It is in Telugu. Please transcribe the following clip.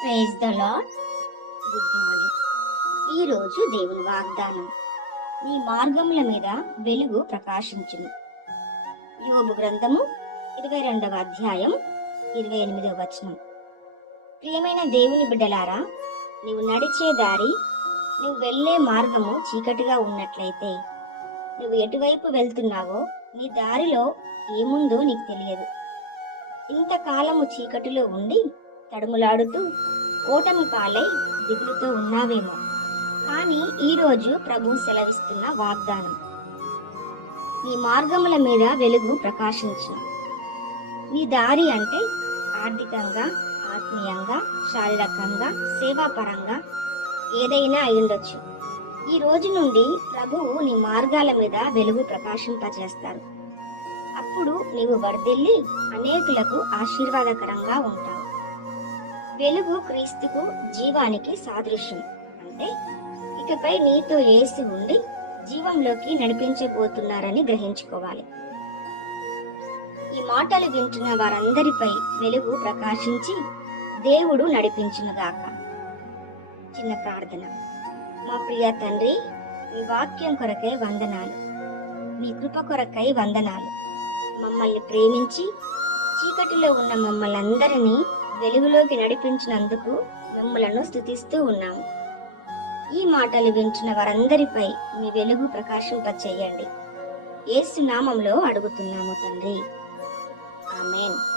Praise the lord good morning ఈరోజు దేవుని వాగ్దానం. నీ మార్గముల మీద వెలుగు ప్రకాశించును. యోగు గ్రంథము ఇరవై రెండవ అధ్యాయం ఇరవై ఎనిమిదవ వచనం. ప్రియమైన దేవుని బిడ్డలారా నీవు నడిచే దారి నువ్వు వెళ్ళే మార్గము చీకటిగా ఉన్నట్లయితే నువ్వు ఎటువైపు వెళ్తున్నావో నీ దారిలో ఏముందో నీకు తెలియదు. ఇంతకాలము చీకటిలో ఉండి తడుములాడుతూ ఓటమి పాలై దిగులుతో ఉన్నావేమో. కానీ ఈరోజు ప్రభు సెలవిస్తున్న వాగ్దానం. నీ మార్గముల మీద వెలుగు ప్రకాశించు నీ దారి అంటే ఆర్థికంగా ఆత్మీయంగా శారీరకంగా సేవాపరంగా ఏదైనా అయ్యుండొచ్చు. ఈ రోజు నుండి ప్రభువు నీ మార్గాల మీద వెలుగు ప్రకాశింపజేస్తారు అప్పుడు నీవు వర్దిల్లి అనేకులకు ఆశీర్వాదకరంగా ఉంటావు. వెలుగు క్రీస్తుకు జీవానికి సాదృశ్యం. అంటే ఇకపై నీతో ఏసి ఉండి జీవంలోకి నడిపించబోతున్నారని గ్రహించుకోవాలి. ఈ మాటలు వింటున్న వారందరిపై వెలుగు ప్రకాశించి దేవుడు నడిపించునుగాక. చిన్న ప్రార్థన. మా ప్రియ తండ్రి మీ వాక్యం కొరకై వందనాలు. మీ కృప కొరకై వందనాలు. మమ్మల్ని ప్రేమించి చీకటిలో ఉన్న మమ్మల్ని అందరినీ వెలుగులోకి నడిపించినందుకు మిమ్మలను స్థుతిస్తూ ఉన్నాము. ఈ మాటలు వింటున్న వారందరిపై మీ వెలుగు ప్రకాశింపచేయండి. ఏసు నామంలో అడుగుతున్నాము తండ్రి. ఆమెన్.